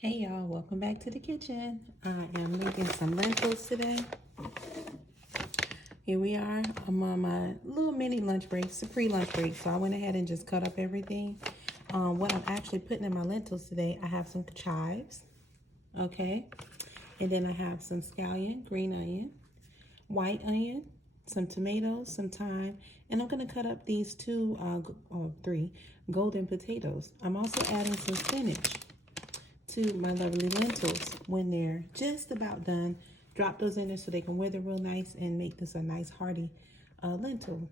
Hey y'all, welcome back to the kitchen. I am making some lentils today. Here we are. I'm on my little mini lunch break. It's a pre-lunch break, so I went ahead and just cut up everything. What I'm actually putting in my lentils today, I have some chives, okay? And then I have some scallion, green onion, white onion, some tomatoes, some thyme, and I'm gonna cut up these three golden potatoes. I'm also adding some spinach to my lovely lentils. When they're just about done, drop those in there so they can wither real nice and make this a nice hearty lentil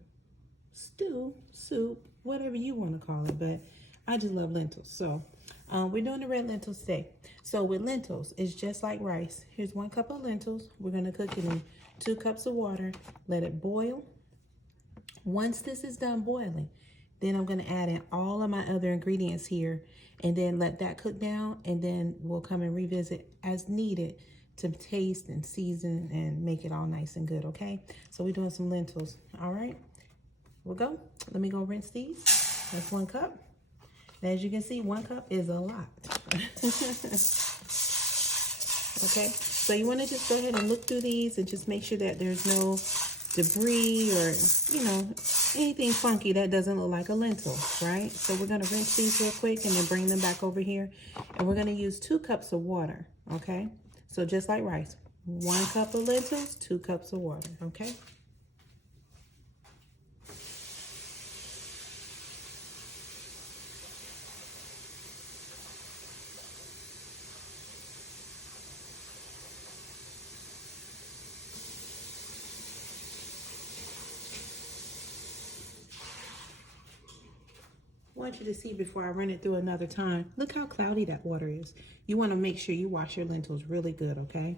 stew, soup, whatever you want to call it, but I just love lentils. So we're doing the red lentils today. So with lentils, it's just like rice. Here's 1 cup of lentils. We're going to cook it in 2 cups of water, let it boil. Once this is done boiling, then I'm going to add in all of my other ingredients here and then let that cook down, and then we'll come and revisit as needed to taste and season and make it all nice and good, okay? So we're doing some lentils, all right? We'll go. Let me go rinse these. That's 1 cup. And as you can see, 1 cup is a lot. Okay, so you want to just go ahead and look through these and just make sure that there's no debris or, anything funky that doesn't look like a lentil, right? So we're going to rinse these real quick and then bring them back over here. And we're going to use 2 cups of water, okay? So just like rice, 1 cup of lentils, 2 cups of water, okay? I want you to see before I run it through another time. Look how cloudy that water is. You want to make sure you wash your lentils really good, okay?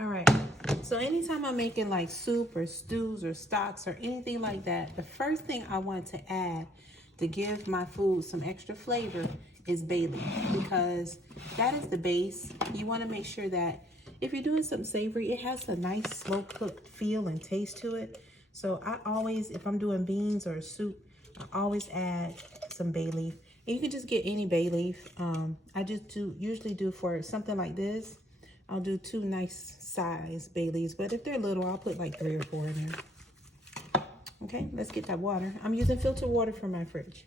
All right, so anytime I'm making like soup or stews or stocks or anything like that, the first thing I want to add to give my food some extra flavor is bay leaf, because that is the base. You want to make sure that if you're doing something savory, it has a nice slow cooked feel and taste to it. So I always, if I'm doing beans or soup, I always add some bay leaf. And you can just get any bay leaf. I just usually do for something like this. I'll do 2 nice size bay leaves, but if they're little, I'll put like 3 or 4 in there. Okay, let's get that water. I'm using filtered water from my fridge.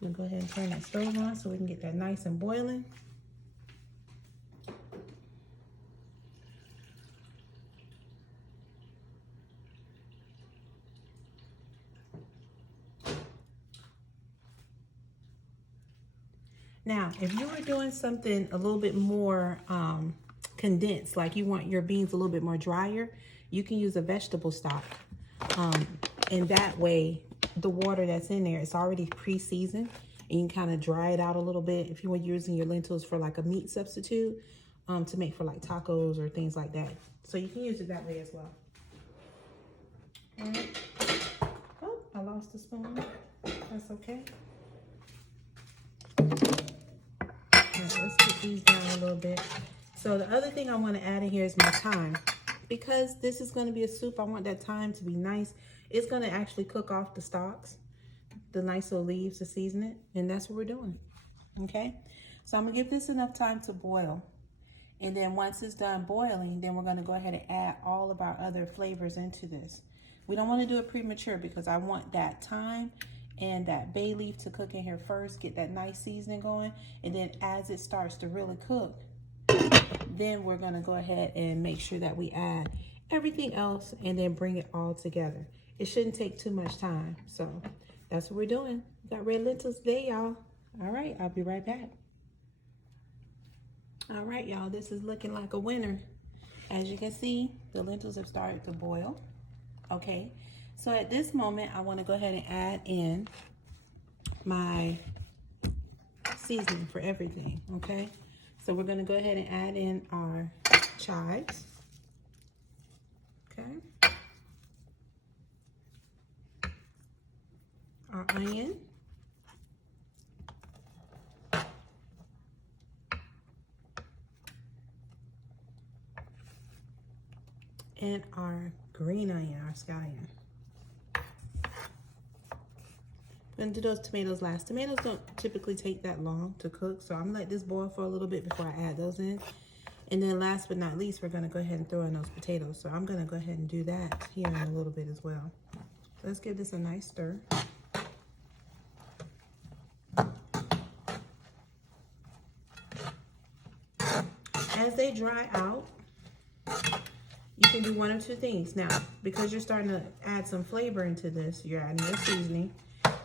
We'll go ahead and turn that stove on so we can get that nice and boiling. Now, if you were doing something a little bit more condensed, like you want your beans a little bit more drier, you can use a vegetable stock. And that way, the water that's in there, it's already pre-seasoned, and you can kind of dry it out a little bit. If you were using your lentils for like a meat substitute, to make for like tacos or things like that. So you can use it that way as well. All right. Oh, I lost the spoon. That's okay. Let's get these down a little bit. So the other thing I want to add in here is my thyme. Because this is going to be a soup, I want that thyme to be nice. It's going to actually cook off the stalks, the nice little leaves to season it. And that's what we're doing. Okay? So I'm going to give this enough time to boil. And then once it's done boiling, then we're going to go ahead and add all of our other flavors into this. We don't want to do it premature because I want that thyme and that bay leaf to cook in here first, get that nice seasoning going, and then as it starts to really cook, then we're gonna go ahead and make sure that we add everything else and then bring it all together. It shouldn't take too much time, so that's what we're doing. Got red lentils today, y'all. All right, I'll be right back. All right, y'all, this is looking like a winner. As you can see, the lentils have started to boil. Okay, so at this moment, I want to go ahead and add in my seasoning for everything, okay? So we're going to go ahead and add in our chives, okay? Our onion. And our green onion, our scallion. I'm gonna do those tomatoes last. Tomatoes don't typically take that long to cook, so I'm gonna let this boil for a little bit before I add those in. And then last but not least, we're gonna go ahead and throw in those potatoes. So I'm gonna go ahead and do that here in a little bit as well. So let's give this a nice stir. As they dry out, you can do one or two things. Now, because you're starting to add some flavor into this, you're adding your seasoning.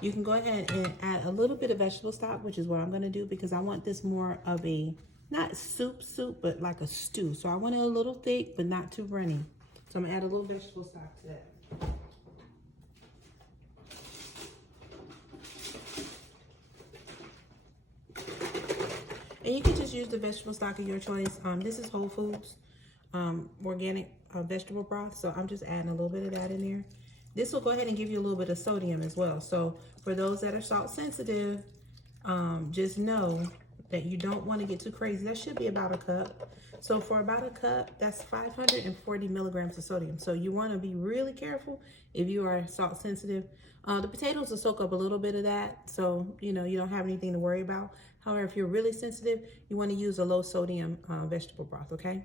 You can go ahead and add a little bit of vegetable stock, which is what I'm gonna do because I want this more of a, not soup, but like a stew. So I want it a little thick, but not too runny. So I'm gonna add a little vegetable stock to that. And you can just use the vegetable stock of your choice. This is Whole Foods, organic vegetable broth. So I'm just adding a little bit of that in there. This will go ahead and give you a little bit of sodium as well. So for those that are salt sensitive, just know that you don't want to get too crazy. That should be about a cup. So for about a cup, that's 540 milligrams of sodium. So you want to be really careful if you are salt sensitive. The potatoes will soak up a little bit of that. So, you know, you don't have anything to worry about. However, if you're really sensitive, you want to use a low sodium vegetable broth, okay?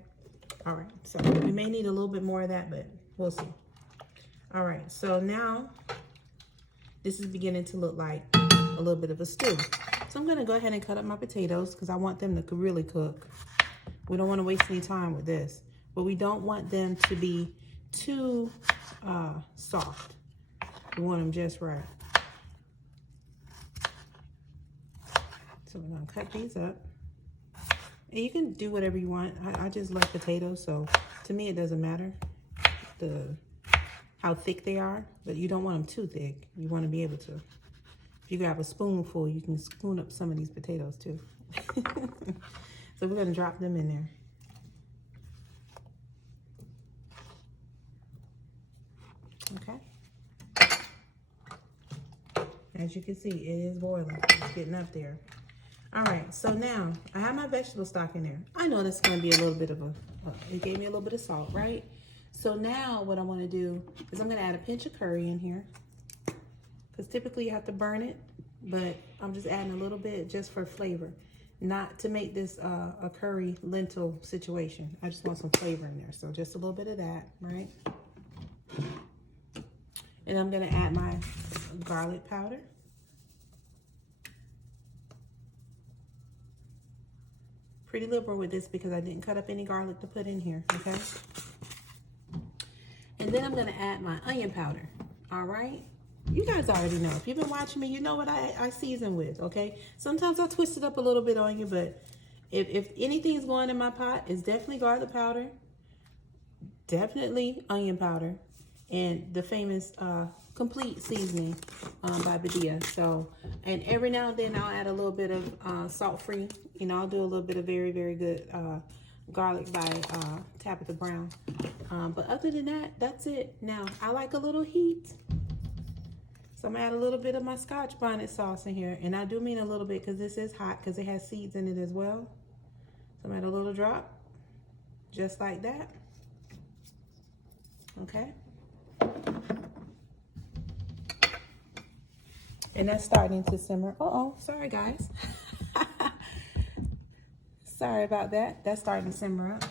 All right, so we may need a little bit more of that, but we'll see. All right, so now this is beginning to look like a little bit of a stew. So I'm gonna go ahead and cut up my potatoes because I want them to really cook. We don't wanna waste any time with this, but we don't want them to be too soft. We want them just right. So we're gonna cut these up. And you can do whatever you want. I just like potatoes, so to me it doesn't matter how thick they are, but you don't want them too thick. You want to be able to, if you grab a spoonful, you can spoon up some of these potatoes too. So we're gonna drop them in there. Okay. As you can see, it is boiling. It's getting up there. All right, so now I have my vegetable stock in there. I know that's gonna be a little bit of it gave me a little bit of salt, right? So now what I wanna do is I'm gonna add a pinch of curry in here because typically you have to burn it, but I'm just adding a little bit just for flavor, not to make this a curry lentil situation. I just want some flavor in there. So just a little bit of that, right? And I'm gonna add my garlic powder. Pretty liberal with this because I didn't cut up any garlic to put in here, okay? And then I'm gonna add my onion powder, all right? You guys already know. If you've been watching me, you know what I season with, okay? Sometimes I twist it up a little bit on you, but if anything's going in my pot, it's definitely garlic powder, definitely onion powder, and the famous complete seasoning by Badia. So, and every now and then I'll add a little bit of salt-free. You know, I'll do a little bit of very, very good garlic by Tabitha Brown. But other than that, that's it. Now, I like a little heat. So I'm gonna add a little bit of my Scotch bonnet sauce in here. And I do mean a little bit because this is hot because it has seeds in it as well. So I'm gonna add a little drop, just like that. Okay. And that's starting to simmer. Uh-oh, sorry guys. Sorry about that. That's starting to simmer up.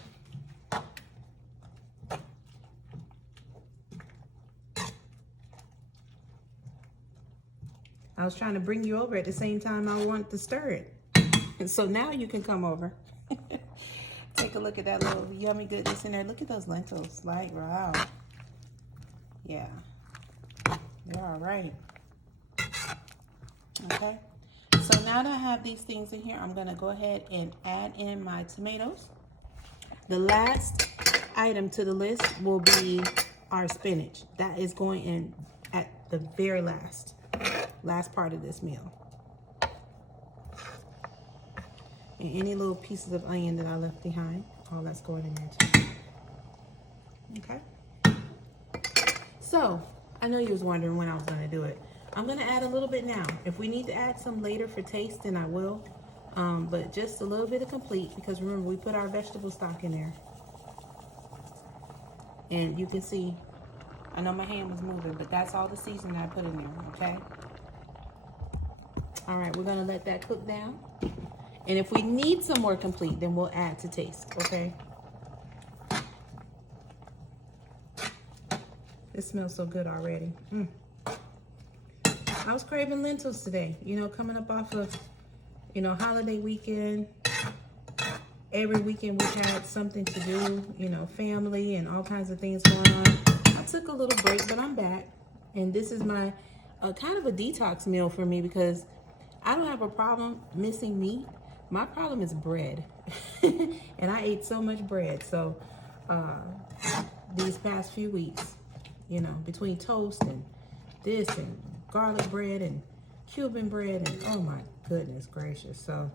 I was trying to bring you over at the same time I wanted to stir it. And so now you can come over. Take a look at that little yummy goodness in there. Look at those lentils. Like, wow. Yeah. They're all right. Okay. So now that I have these things in here, I'm gonna go ahead and add in my tomatoes. The last item to the list will be our spinach. That is going in at the very last part of this meal. And any little pieces of onion that I left behind, all that's going in there too. Okay. So, I know you was wondering when I was gonna do it. I'm gonna add a little bit now. If we need to add some later for taste, then I will. But just a little bit of complete, because remember, we put our vegetable stock in there. And you can see, I know my hand was moving, but that's all the seasoning I put in there, okay? All right, we're gonna let that cook down. And if we need some more complete, then we'll add to taste, okay? This smells so good already. I was craving lentils today, you know, coming up off of, you know, holiday weekend. Every weekend we've had something to do, you know, family and all kinds of things going on. I took a little break, but I'm back. And this is my kind of a detox meal for me, because I don't have a problem missing meat. My problem is bread. And I ate so much bread. So these past few weeks, you know, between toast and this and garlic bread and Cuban bread and oh my goodness gracious. So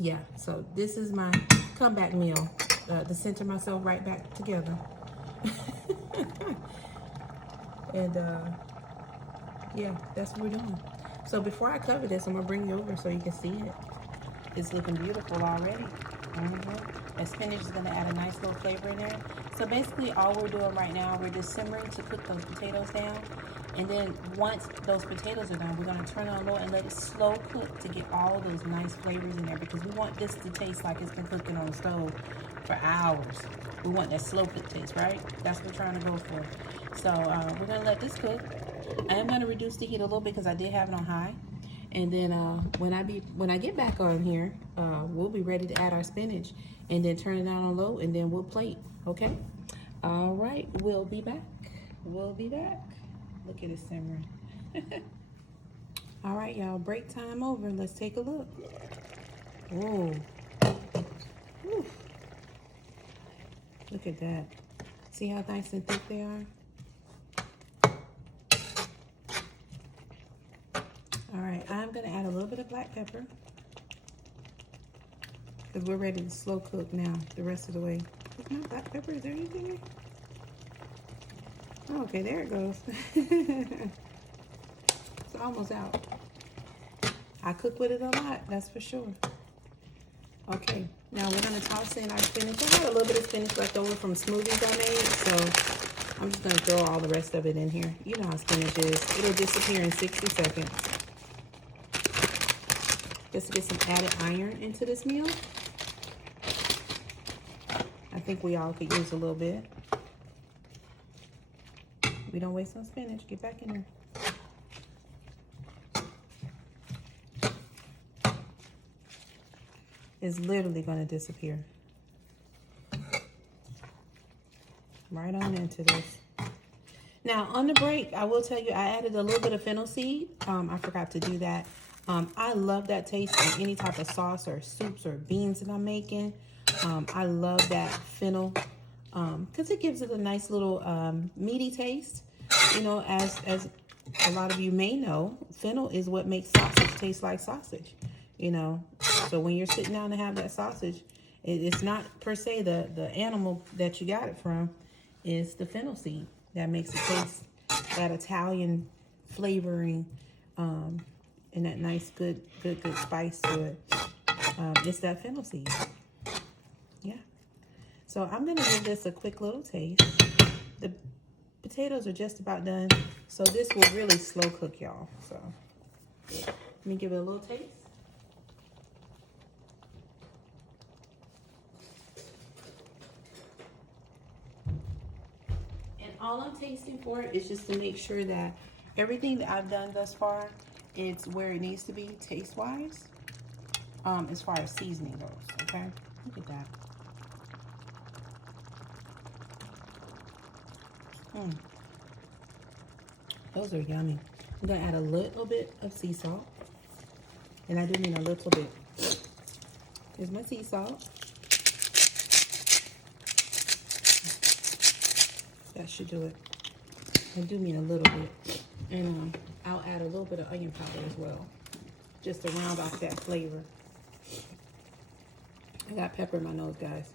yeah, so this is my comeback meal to center myself right back together. And yeah, that's what we're doing. So before I cover this, I'm gonna bring you over so you can see it. It's looking beautiful already. That spinach is gonna add a nice little flavor in there. So basically all we're doing right now, we're just simmering to cook those potatoes down. And then once those potatoes are done, we're gonna turn on low and let it slow cook to get all those nice flavors in there, because we want this to taste like it's been cooking on the stove for hours. We want that slow cook taste, right? That's what we're trying to go for. So we're gonna let this cook. I am gonna reduce the heat a little bit because I did have it on high. And then when I get back on here, we'll be ready to add our spinach and then turn it down on low, and then we'll plate, okay? All right, we'll be back. We'll be back. Look at it simmering. All right, y'all, break time over. Let's take a look. Whoa. Whew. Look at that. See how nice and thick they are? All right, I'm gonna add a little bit of black pepper, because we're ready to slow cook now the rest of the way. Is my black pepper, is there anything there? Oh, okay, there it goes. It's almost out. I cook with it a lot, that's for sure. Okay, now we're gonna toss in our spinach. I had a little bit of spinach left over from smoothies I made, so I'm just gonna throw all the rest of it in here. You know how spinach is. It'll disappear in 60 seconds. Just to get some added iron into this meal. I think we all could use a little bit. We don't waste no spinach. Get back in there. It's literally going to disappear. Right on into this. Now, on the break, I will tell you, I added a little bit of fennel seed. I forgot to do that. I love that taste in any type of sauce or soups or beans that I'm making. I love that fennel because it gives it a nice little meaty taste. You know, as a lot of you may know, fennel is what makes sausage taste like sausage. You know, so when you're sitting down to have that sausage, it's not per se the animal that you got it from. It's the fennel seed that makes it taste that Italian flavoring. And that nice, good spice to it. It's that fennel seed. Yeah. So I'm gonna give this a quick little taste. The potatoes are just about done. So this will really slow cook, y'all. So let me give it a little taste. And all I'm tasting for is just to make sure that everything that I've done thus far, it's where it needs to be taste-wise, as far as seasoning goes, okay? Look at that. Those are yummy. I'm gonna add a little bit of sea salt. And I do mean a little bit. Here's my sea salt. That should do it. I do mean a little bit. And I'll add a little bit of onion powder as well, just to round off that flavor. I got pepper in my nose, guys.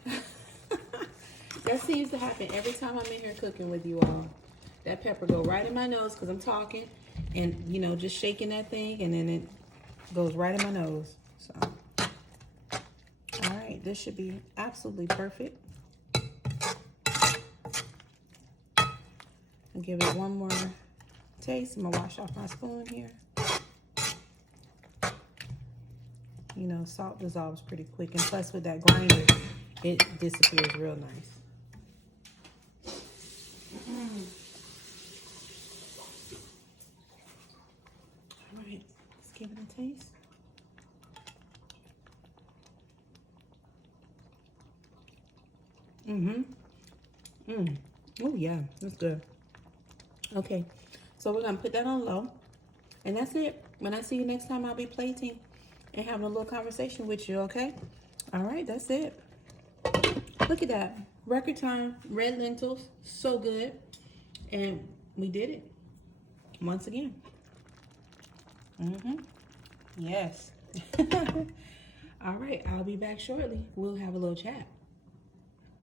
That seems to happen every time I'm in here cooking with you all. That pepper go right in my nose because I'm talking and, you know, just shaking that thing, and then it goes right in my nose. So, all right, this should be absolutely perfect. I'll give it one more taste. I'm gonna wash off my spoon here. You know, salt dissolves pretty quick, and plus with that grinder, it disappears real nice. All right, let's give it a taste. Oh yeah, that's good. Okay, so we're gonna put that on low, and that's it. When I see you next time, I'll be plating and having a little conversation with you, okay? All right, that's it. Look at that. Record time, red lentils, so good. And we did it once again. Yes. All right, I'll be back shortly. We'll have a little chat.